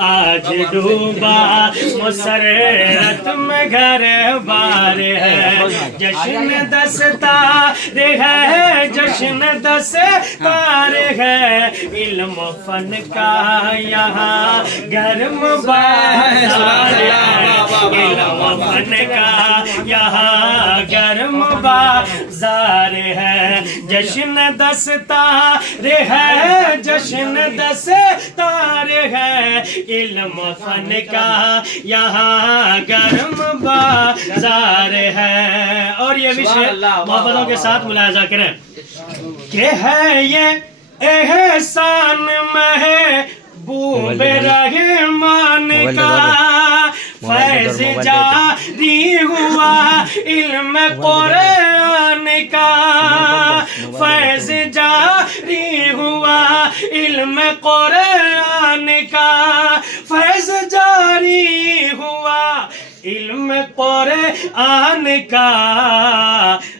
आज डूबा मुसरत में घर बार है, जश्न दस्तार है, जश्न दस्तार है, इल्म फन का यहाँ गर्म बाजार है, इल्म फन का यहाँ गर्म बाजार है, जश्न दस्तार है, जश्न दस्तार है, इल्म फन का यहाँ गर्म बाजार है। और ये विषय मोहब्बतों के साथ मुलाजा करें कि है ये एहसान महबूब रहमान का, फैज़ जारी हुआ इल्म कुरान का, फैज़ जारी हुआ इल्म कुरान का, फैज़ जारी हुआ इल्म कुरान का।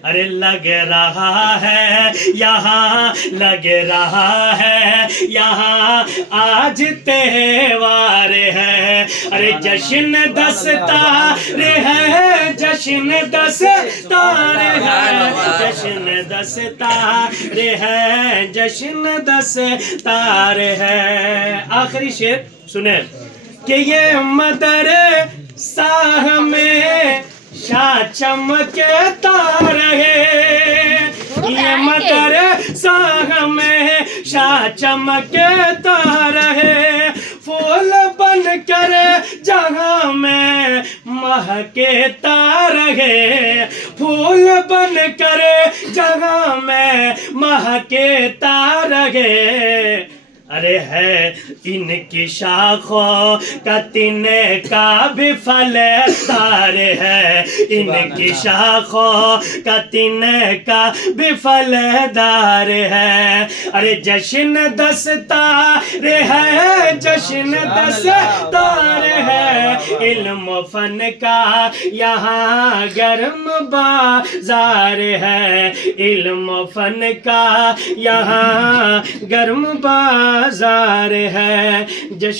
अरे लग रहा है यहाँ, लग रहा है यहाँ आज त्योहार है, अरे जश्न दस्तार है, जश्न दस्तार है, जश्न दस्तार है, जश्न दस्तार है। आखिरी शेर सुने कि ये मदर साह में शाह चमकता रहे, ये मदर साह में शाह चमकता रहे, फूल बन कर जहाँ में महकता रहे, फूल बन कर जहाँ में महकता रहे। अरे है इनकी शाखों का तिने का भी फलदार है, इनकी शाखों का तिने का भी फलदार है। अरे जश्न दस्तार है, जश्न दस्तार है, इल्म फन का यहाँ गर्म बाजार है, इल्म फन का यहाँ गर्म बाजार है। जश्न